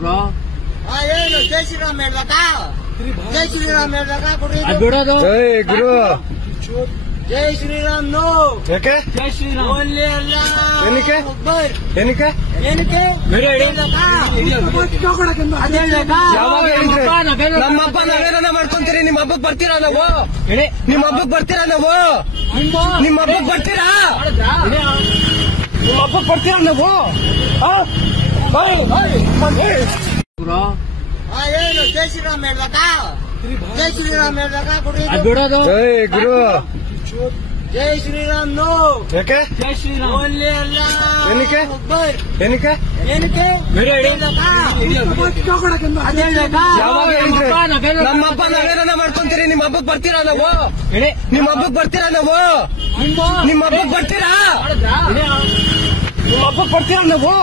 ಏನು ಜೈ ಶ್ರೀರಾಮ್ ಹೇಳ್ಬೇಕಾ? ಜೈ ಶ್ರೀರಾಮ್ ಹೇಳ್ಬೇಕಾ? ಕೊಡ್ರಿ ಬಿಡೋದು. ಗುರು ಜೈ ಶ್ರೀರಾಮ್ ನೋ. ಯಾಕೆ? ಜೈ ಶ್ರೀರಾಮ್. ಓನ್ಲಿ ಅಲ್ಲ ಏನಕ್ಕೆ? ಒಬ್ಬರ್. ಏನಕ್ಕೆ? ಏನಕ್ಕೆ? ಹೇಳ್ಬೇಕಾ? ಅದ್ ಹೇಳ್ಬೇಕಾ? ಯಾವಾಗ ಹೇಳಿದ್ರೆ? ನಮ್ಮ ಹಬ್ಬ ನಾವೇನ ಮಾಡ್ಕೊಂತೀರಿ? ನಿಮ್ಮ ಹಬ್ಬಕ್ ಬರ್ತೀರಾ ನಾವು? ನಿಮ್ಮ ಹಬ್ಬಕ್ ಬರ್ತೀರಾ ನಾವು? ನಿಮ್ಮ ಹಬ್ಬಕ್ ಬರ್ತೀರಾ? ನಿಮ್ಮ ಹಬ್ಬಕ್ ಬರ್ತೀರಾ ನಾವು? ಏನು ಜೈ ಶ್ರೀರಾಮ್ ಹೇಳ್ಬೇಕಾ? ಜೈ ಶ್ರೀರಾಮ್ ಹೇಳ್ಬೇಕಾ? ಕೊಡ್ರಿ ಬಿಡೋದು. ಗುರು ಜೈ ಶ್ರೀರಾಮ್ ನೋ. ಯಾಕೆ? ಜೈ ಶ್ರೀರಾಮ್. ಓನ್ಲಿ ಅಲ್ಲ ಏನಕ್ಕೆ? ಒಬ್ಬರ್. ಏನಕ್ಕೆ? ಏನಕ್ಕೆ? ಹೇಳ್ಬೇಕಾ? ಅದ್ ಹೇಳ್ಬೇಕಾ? ಯಾವಾಗ ಹೇಳಿದ್ರೆ? ನಮ್ಮ ಹಬ್ಬ ನಾವೇನ ಮಾಡ್ಕೊಂತೀರಿ? ನಿಮ್ಮ ಹಬ್ಬಕ್ ಬರ್ತೀರಾ ನಾವು? ನಿಮ್ಮ ಹಬ್ಬಕ್ ಬರ್ತೀರಾ ನಾವು? ನಿಮ್ಮ ಹಬ್ಬಕ್ ಬರ್ತೀರಾ? ನಿಮ್ಮ ಹಬ್ಬಕ್ ಬರ್ತೀರಾ ನಾವು?